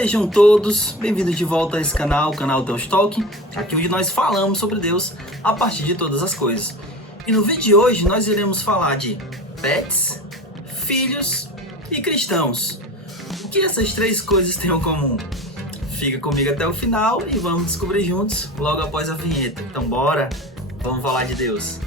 Sejam todos bem-vindos de volta a esse canal, o canal Deus Talk, aqui onde nós falamos sobre Deus a partir de todas as coisas. E no vídeo de hoje nós iremos falar de pets, filhos e cristãos. O que essas três coisas têm em comum? Fica comigo até o final e vamos descobrir juntos logo após a vinheta. Então bora, vamos falar de Deus.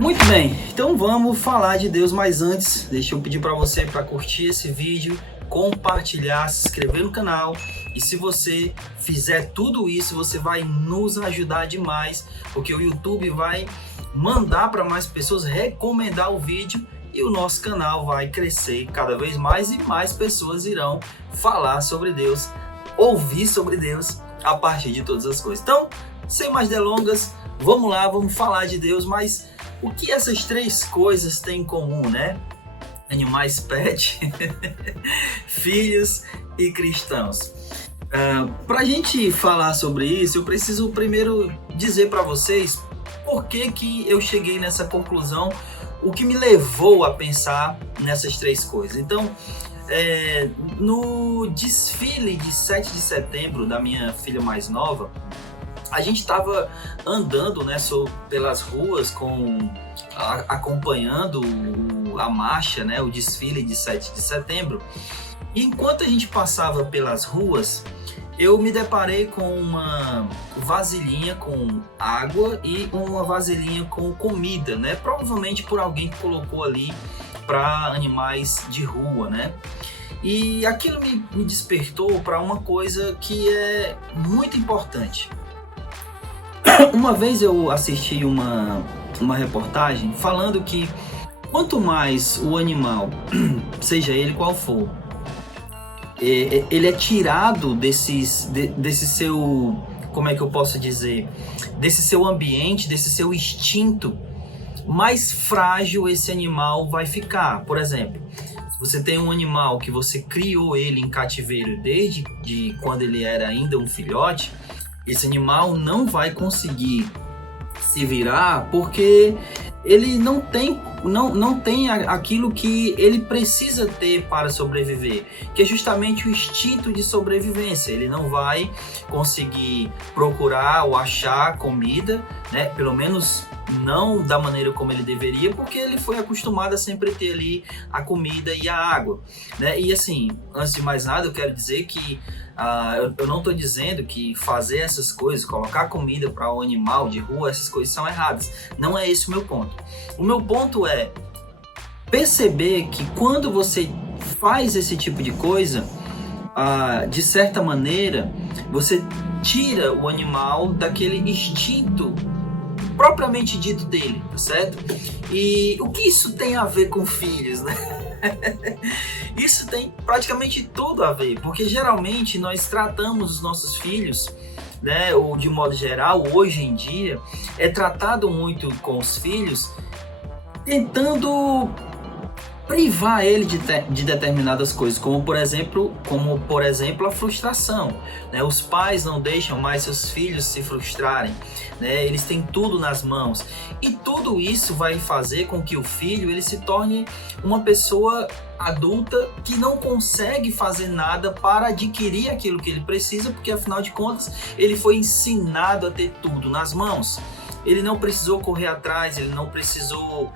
Muito bem, então vamos falar de Deus, mas antes, deixa eu pedir para você para curtir esse vídeo, compartilhar, se inscrever no canal. E se você fizer tudo isso, você vai nos ajudar demais, porque o YouTube vai mandar para mais pessoas recomendar o vídeo e o nosso canal vai crescer cada vez mais e mais pessoas irão falar sobre Deus, ouvir sobre Deus a partir de todas as coisas. Então, sem mais delongas, vamos lá, vamos falar de Deus, mas o que essas três coisas têm em comum, né? Animais, pet, filhos e cristãos. Para a gente falar sobre isso, eu preciso primeiro dizer para vocês por que eu cheguei nessa conclusão, o que me levou a pensar nessas três coisas. Então, no desfile de 7 de setembro da minha filha mais nova, a gente estava andando, né, pelas ruas acompanhando a marcha, né, o desfile de 7 de setembro. E enquanto a gente passava pelas ruas, eu me deparei com uma vasilhinha com água e uma vasilhinha com comida, né? Provavelmente por alguém que colocou ali para animais de rua, né? E aquilo me despertou para uma coisa que é muito importante. Uma vez eu assisti uma reportagem falando que quanto mais o animal, seja ele qual for, ele é tirado desse seu, como é que eu posso dizer, desse seu ambiente, desse seu instinto, mais frágil esse animal vai ficar. Por exemplo, se você tem um animal que você criou ele em cativeiro desde quando ele era ainda um filhote, esse animal não vai conseguir se virar porque ele não tem aquilo que ele precisa ter para sobreviver, que é justamente o instinto de sobrevivência. Ele não vai conseguir procurar ou achar comida, né? Pelo menos não da maneira como ele deveria, porque ele foi acostumado a sempre ter ali a comida e a água, né? E assim, antes de mais nada, eu quero dizer que eu não estou dizendo que fazer essas coisas, colocar comida para o animal de rua, essas coisas são erradas. Não é esse o meu ponto. O meu ponto é perceber que quando você faz esse tipo de coisa, de certa maneira, você tira o animal daquele instinto propriamente dito dele, tá certo? E o que isso tem a ver com filhos, né? Isso tem praticamente tudo a ver, porque geralmente nós tratamos os nossos filhos, né, ou de modo geral, hoje em dia, é tratado muito com os filhos, tentando privar ele de determinadas coisas, como por exemplo a frustração, né? Os pais não deixam mais seus filhos se frustrarem, né? Eles têm tudo nas mãos e tudo isso vai fazer com que o filho ele se torne uma pessoa adulta que não consegue fazer nada para adquirir aquilo que ele precisa, porque afinal de contas ele foi ensinado a ter tudo nas mãos. Ele não precisou correr atrás, ele não precisou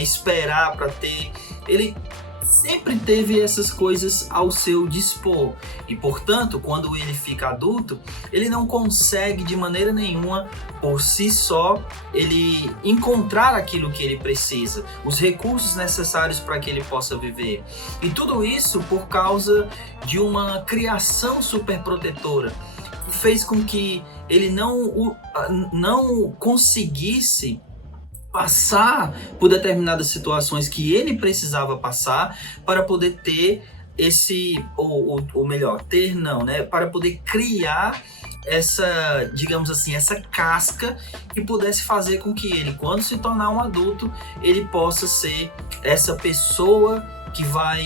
esperar para ter. Ele sempre teve essas coisas ao seu dispor. E, portanto, quando ele fica adulto, ele não consegue de maneira nenhuma, por si só, ele encontrar aquilo que ele precisa, os recursos necessários para que ele possa viver. E tudo isso por causa de uma criação superprotetora, que fez com que ele não conseguisse passar por determinadas situações que ele precisava passar para poder ter ou melhor, ter não, né? Para poder criar essa, digamos assim, essa casca que pudesse fazer com que ele, quando se tornar um adulto, ele possa ser essa pessoa que vai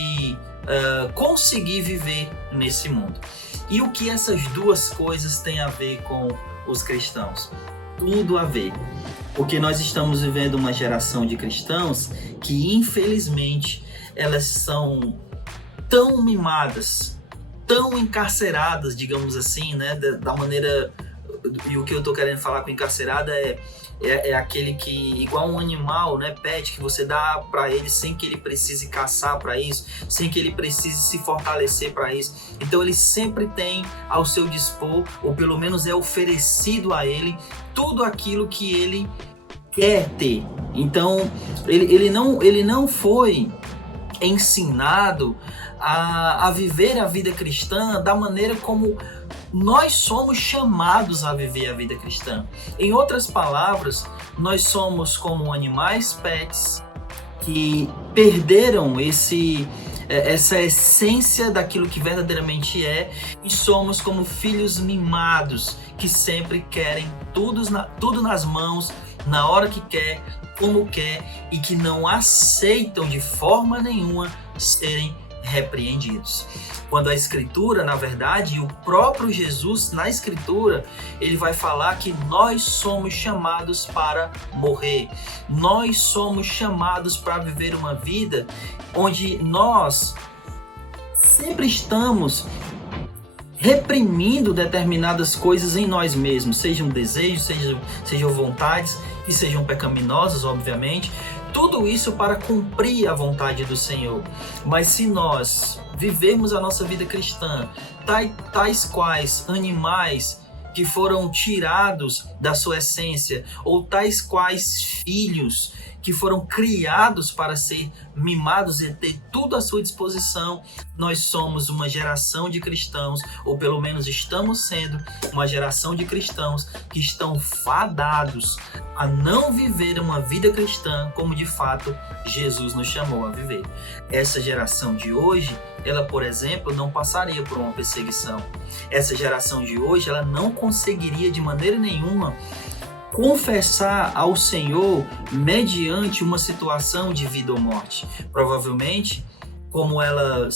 conseguir viver nesse mundo. E o que essas duas coisas têm a ver com os cristãos? tudo a ver. Porque nós estamos vivendo uma geração de cristãos que, infelizmente, elas são tão mimadas, tão encarceradas, digamos assim, né? Da maneira... E o que eu tô querendo falar com encarcerada é aquele que, igual um animal, né, pet, que você dá para ele sem que ele precise caçar para isso, sem que ele precise se fortalecer para isso. Então ele sempre tem ao seu dispor, ou pelo menos é oferecido a ele, tudo aquilo que ele quer ter. Então ele não foi ensinado a viver a vida cristã da maneira como nós somos chamados a viver a vida cristã. Em outras palavras, nós somos como animais pets que perderam essa essência daquilo que verdadeiramente é, e somos como filhos mimados que sempre querem tudo nas mãos, na hora que quer, como quer, e que não aceitam de forma nenhuma serem repreendidos. Quando a Escritura, na verdade, e o próprio Jesus na Escritura, ele vai falar que nós somos chamados para morrer. Nós somos chamados para viver uma vida onde nós sempre estamos reprimindo determinadas coisas em nós mesmos, sejam desejos, sejam vontades, que sejam pecaminosas, obviamente. Tudo isso para cumprir a vontade do Senhor. Mas se nós vivemos a nossa vida cristã, tais quais animais que foram tirados da sua essência, ou tais quais filhos que foram criados para ser mimados e ter tudo à sua disposição, nós somos uma geração de cristãos, ou pelo menos estamos sendo uma geração de cristãos que estão fadados a não viver uma vida cristã como de fato Jesus nos chamou a viver. Essa geração de hoje, ela, por exemplo, não passaria por uma perseguição. Essa geração de hoje, ela não conseguiria de maneira nenhuma confessar ao Senhor mediante uma situação de vida ou morte. Provavelmente, como ela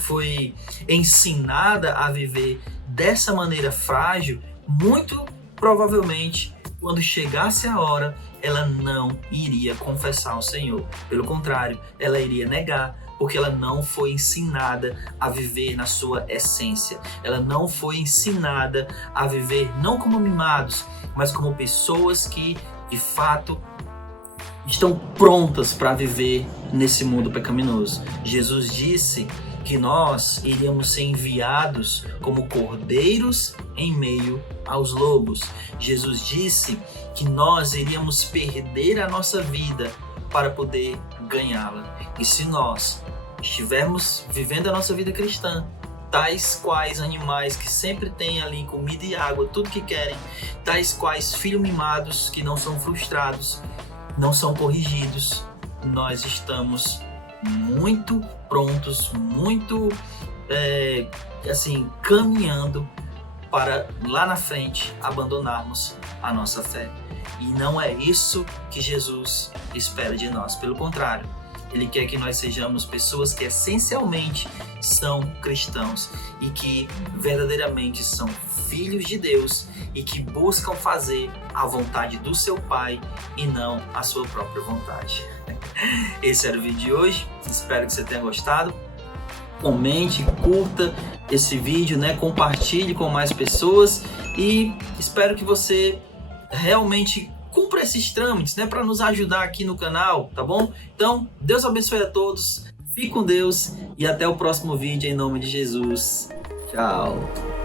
foi ensinada a viver dessa maneira frágil, muito provavelmente, quando chegasse a hora, ela não iria confessar ao Senhor. Pelo contrário, ela iria negar, porque ela não foi ensinada a viver na sua essência. Ela não foi ensinada a viver não como mimados, mas como pessoas que, de fato, estão prontas para viver nesse mundo pecaminoso. Jesus disse que nós iríamos ser enviados como cordeiros em meio aos lobos. Jesus disse que nós iríamos perder a nossa vida para poder ganhá-la. E se nós estivermos vivendo a nossa vida cristã, tais quais animais que sempre têm ali comida e água, tudo que querem, tais quais filhos mimados que não são frustrados, não são corrigidos, nós estamos muito prontos, muito caminhando para lá na frente abandonarmos a nossa fé. E não é isso que Jesus espera de nós. Pelo contrário, Ele quer que nós sejamos pessoas que essencialmente são cristãos e que verdadeiramente são filhos de Deus e que buscam fazer a vontade do seu Pai e não a sua própria vontade. Esse era o vídeo de hoje. Espero que você tenha gostado. Comente, curta esse vídeo, né? Compartilhe com mais pessoas e espero que você realmente cumpra esses trâmites, né, para nos ajudar aqui no canal, tá bom? Então, Deus abençoe a todos, fique com Deus e até o próximo vídeo em nome de Jesus. Tchau!